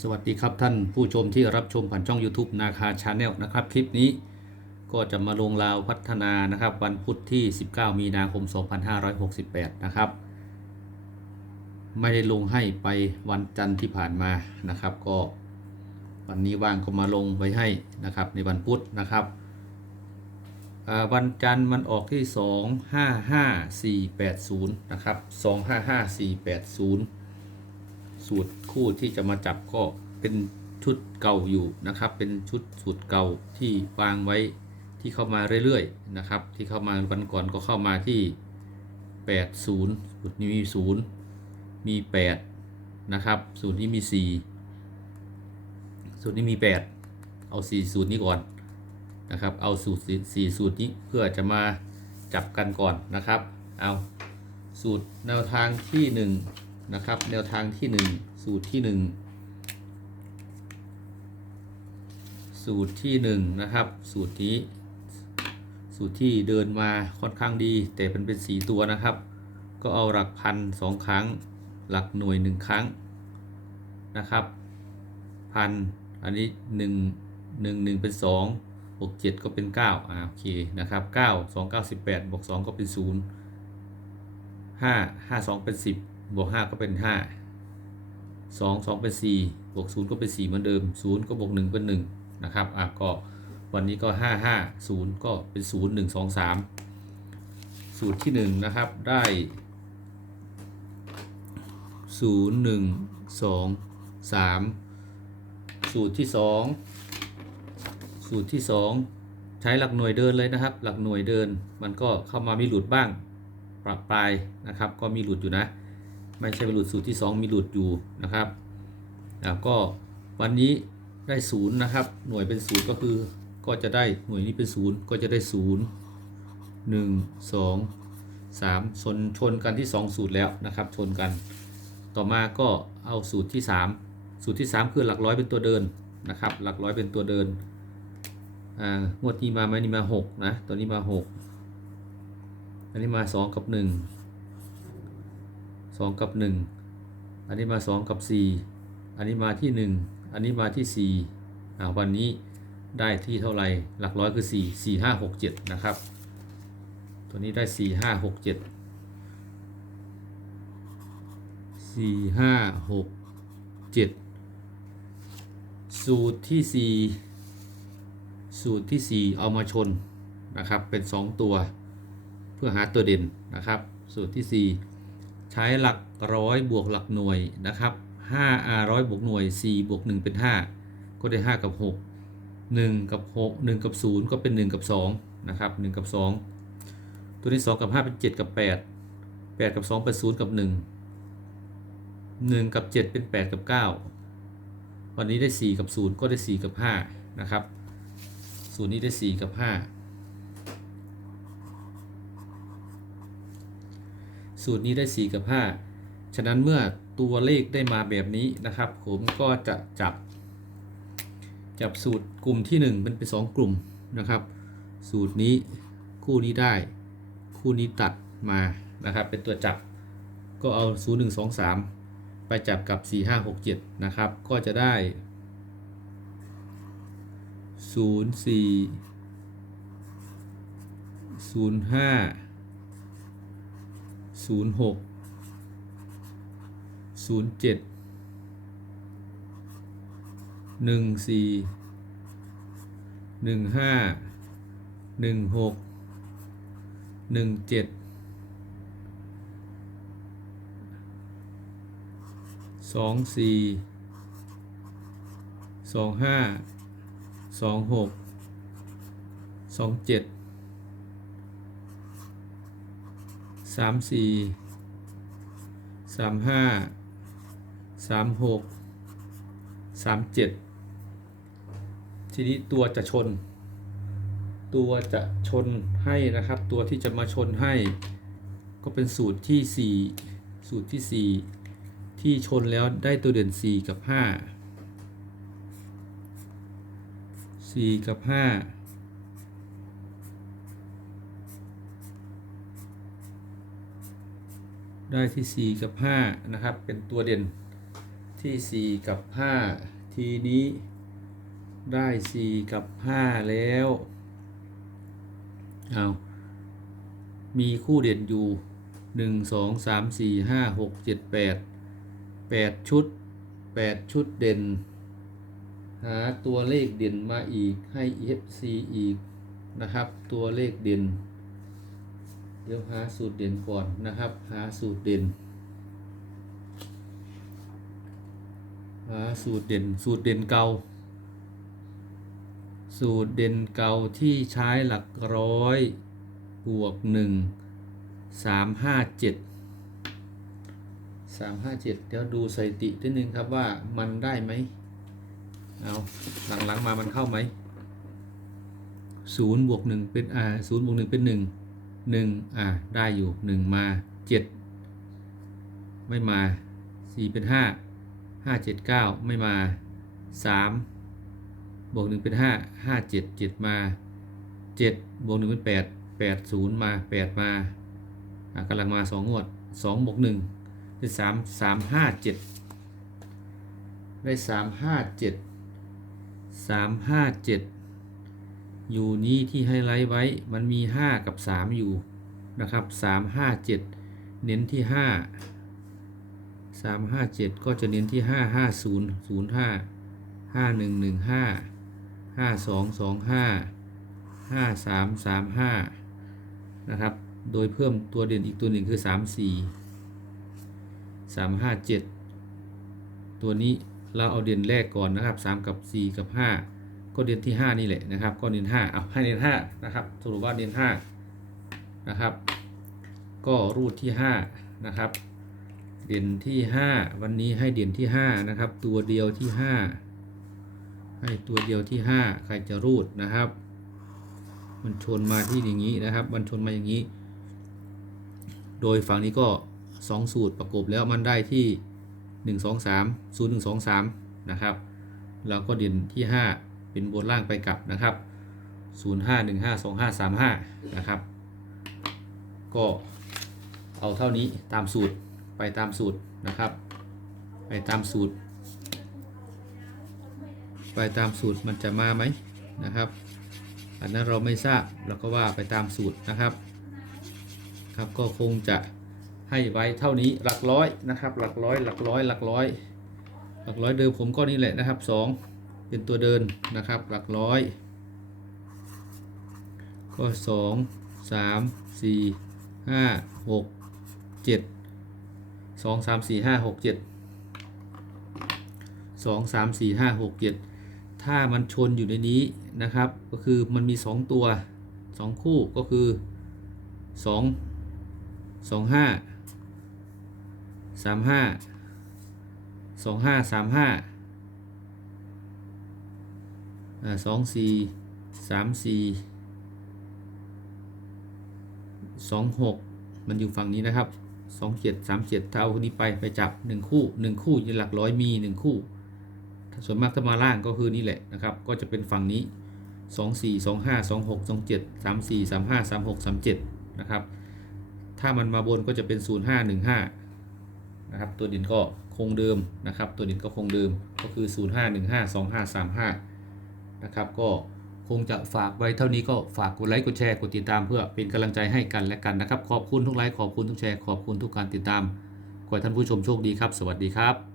สวัสดีครับท่านผู้ชมที่รับชมผ่านช่อง YouTube นาคาชาแนลนะครับ คลิปนี้ก็จะมาลงราวพัฒนานะครับ วันพุธที่ 19 มีนาคม 2568 นะครับ ไม่ได้ลงให้ไปวันจันทร์ที่ผ่านมานะครับ ก็วันนี้ว่างก็มาลงไว้ให้นะครับในวันพุธนะครับวันจันทร์มันออกที่ 255480 นะครับ 255480 สูตรคู่ที่จะมาจับก็เป็นชุดเก่าอยู่นะครับ เป็นชุดสูตรเก่าที่วางไว้ที่เข้ามาเรื่อยๆนะครับ ที่เข้ามาวันก่อนก็เข้ามาที่ 80สูตรนี้มี 0 มี 8 นะครับ สูตรนี้มี 4 สูตรนี้มี 8 เอา 4 สูตรนี้ก่อนนะครับ เอาสูตร4สูตรนี้เพื่อจะมาจับกันก่อนนะครับ เอาสูตรแนวทางที่ 1 นะครับ แนวทางที่ 1 สูตรที่ 1 สูตรที่ 1 นะครับ สูตรนี้ สูตรที่เดินมาค่อนข้างดี แต่เป็นเป็นสีตัวนะครับ ก็เอาหลักพันสองครั้ง หลักหน่วยหนึ่งครั้งนะครับพันอันนี้หนึ่งหนึ่งหนึ่งเป็นสองบวกเจ็ดก็เป็นเก้าอ่าโอเคนะครับเก้าสองเก้าสิบแปดบวกสองก็เป็นศูนย์ห้าห้าสองเป็นสิ บวกห้าก็เป็นห้าสองสองเป็นสี่บวกศูนย์ก็เป็นสี่เหมือนเดิมศูนย์ก็บวกหนึ่งเป็นหนึ่งนะครับอะก็วันนี้ก็ห้าห้าศูนย์ก็เป็นศูนย์หนึ่งสองสามสูตรที่หนึ่งนะครับได้ศูนย์หนึ่งสองสามสูตรที่สองสูตรที่สองใช้หลักหน่วยเดินเลยนะครับ หลักหน่วยเดินมันก็เข้ามามีหลุดบ้างปรับปลายนะครับ ก็มีหลุดอยู่นะ ไม่ใช่ไปหลุดสูตรที่ 2 มีหลุดอยู่นะครับแล้วก็วันนี้ได้ศูนย์นะครับ หน่วยเป็นศูนย์ก็คือก็จะได้หน่วยนี้เป็นศูนย์ก็จะได้ศูนย์หนึ่งสองสามชนชนกันที่ 2 สูตรแล้วนะครับ ชนกัน ต่อมาก็เอาสูตรที่ 3 สูตรที่ 3 คือหลักร้อยเป็นตัวเดินนะครับ หลักร้อยเป็นตัวเดินอ่างวดนี้มาไหมนี่มา6นะตัวนี้มา 6 อันนี้มา 2 กับ 1 สองกับหนึ่งอันนี้มาสองกับสี่อันนี้มาที่หนึ่งอันนี้มาที่สี่อ่าวันนี้ได้ที่เท่าไหร่หลักร้อยคือสี่สี่ห้าหกเจ็ดนะครับ ตัวนี้ได้สี่ห้าหกเจ็ดสี่ห้าหกเจ็ดสูตรที่สี่สูตรที่สี่เอามาชนนะครับ เป็นสองตัว เพื่อหาตัวเด่นนะครับ สูตรที่สี่ ใช้หลักร้อยบวกหลักหน่วยนะครับ5 r ร้อยบวกหน่วย 4 บวก 1 เป็น 5 ก็ได้ 5 กับ 6 1 กับ 6 1 กับ 0 ก็เป็น 1 กับ2นะครับ1กับ 2 ตัวนี้ 2 กับ 5 เป็น 7 กับ 8 8 กับ 2 เป็น 0 กับ 1 1 กับ 7 เป็น 8 กับ 9 วันนี้ได้ 4 กับ 0 ก็ได้ 4 กับ 5 นะครับสูตรนี้ได้ 4 กับ 5 สูตรนี้ได้ 4 กับ 5 ฉะนั้นเมื่อตัวเลขได้มาแบบนี้นะครับ ผมก็จะจับ จับสูตรกลุ่มที่ 1 เป็นเป็นสองกลุ่มนะครับ สูตรนี้คู่นี้ได้ คู่นี้ตัดมานะครับ เป็นตัวจับก็เอา 0 1 2 3 ไปจับกับ 4 5 6 7 นะครับ ก็จะได้ 0 4 0 5 ศูนย์หกศูนย์เจ็ดหนึ่งสี่หนึ่งห้าหนึ่งหกหนึ่งเจ็ดสองสี่สองห้าสองหกสองเจ็ด สามสี่สามห้าสามหกสามเจ็ดทีนี้ตัวจะชน ตัวจะชนให้นะครับ ตัวที่จะมาชนให้ ก็เป็นสูตรที่ 4 สูตรที่ 4 ที่ชนแล้วได้ตัวเด่น 4 กับ 5 4 กับ 5 ได้ที่ 4 กับ 5 นะครับ เป็นตัวเด่นที่สี่กับห้าทีนี้ได้สี่กับห้าแล้วเอามีคู่เด่นอยู่หนึ่งสองสามสี่ห้าหกเจ็ดแปดแปดชุดแปดชุดเด่น หาตัวเลขเด่นมาอีกให้ FC อีกนะครับ ตัวเลขเด่น เดี๋ยวหาสูตรเด่นก่อนนะครับ หาสูตรเด่น หาสูตรเด่น สูตรเด่นเก่า สูตรเด่นเก่าที่ใช้หลักร้อยบวกหนึ่งสามห้าเจ็ดสามห้าเจ็ดเดี๋ยวดูสถิตินิดนึงครับว่ามันได้ไหมเอาหลังๆมามันเข้าไหมศูนย์บวกหนึ่งเป็นอ่าศูนย์บวกหนึ่งเป็นหนึ่ง 1อะได้อยู่ 1 มา 7 ไม่มา 4 เป็น 5 5 7 9 ไม่มา 3 บวก 1 เป็น 5 5 7 7 มา 7 บวก 1 เป็น 8 8 0 มา 8 มาอะกำลังมา 2 งวด 2 บวก 1 เป็น 3 3 5 7 ได้ 3 5 7 3 5 7 อยู่นี้ที่ให้ไลท์ไว้มันมีห้ากับสามอยู่นะครับสามห้าเจ็ดเน้นที่ห้าสามห้าเจ็ดก็จะเน้นที่ห้าห้าศูนย์ศูนย์ห้าห้าหนึ่งหนึ่งห้าห้าสองสองห้าห้าสามสามห้านะครับ โดยเพิ่มตัวเด่นอีกตัวหนึ่งคือสามสี่สามห้าเจ็ดตัวนี้เราเอาเด่นแรกก่อนนะครับ 3 กับ 4 กับ 5 ก็เด่นที่ 5 นี่แหละนะครับ ก็เด่น5เอาให้เด่น5นะครับสรุปว่าเด่น5นะครับ ก็รูดที่5นะครับ เด่นที่ 5 วันนี้ให้เด่นที่5นะครับ ตัวเดียวที่ 5 ให้ตัวเดียวที่ 5 ใครจะรูดนะครับ มันชนมาที่อย่างนี้นะครับ มันชนมาอย่างนี้ โดยฝั่งนี้ก็ 2 สูตรประกบแล้วมันได้ที่ 1 2 3 0 1 2 3นะครับ แล้วก็เด่นที่ 5 เป็นบนล่างไปกลับนะครับ 0 5 1 5 2 5 3 5 นะครับ ก็เอาเท่านี้ตามสูตรไปตามสูตรนะครับ ไปตามสูตร ไปตามสูตรมันจะมาไหมนะครับ อันนั้นเราไม่ทราบเราก็ว่าไปตามสูตรนะครับครับก็คงจะให้ไว้เท่านี้หลักร้อยนะครับ หลักร้อยหลักร้อยหลักร้อยหลักร้อยเดิมผมก็นี่แหละนะครับสอง เป็นตัวเดินนะครับ หลักร้อย ก็สองสามสี่ห้าหกเจ็ดสองสามสี่ห้าหกเจ็ดสองสามสี่ห้าหกเจ็ดถ้ามันชนอยู่ในนี้นะครับ ก็คือมันมีสองตัวสองคู่ก็คือสองสองห้าสามห้าสองห้าสามห้า สองสี่สามสี่สองหกมันอยู่ฝั่งนี้นะครับสองเจ็ดสามเจ็ดถ้าเอาคนนี้ไปไปจับหนึ่งคู่หนึ่งคู่อยู่หลักร้อยมีหนึ่งคู่ ส่วนมากถ้ามาล่างก็คือนี่แหละนะครับ ก็จะเป็นฝั่งนี้สองสี่สองห้าสองหกสองเจ็ดสามสี่สามห้าสามหกสามเจ็ดนะครับ ถ้ามันมาบนก็จะเป็น0515นะครับ ตัวดินก็คงเดิมนะครับ ตัวดินก็คงเดิมก็คือ05152535น นะครับ ก็คงจะฝากไว้เท่านี้ก็ฝากกดไลค์กดแชร์กดติดตามเพื่อเป็นกำลังใจให้กันและกันนะครับ ขอบคุณทุกไลค์ขอบคุณทุกแชร์ขอบคุณทุกการติดตามขอให้ท่านผู้ชมโชคดีครับ สวัสดีครับ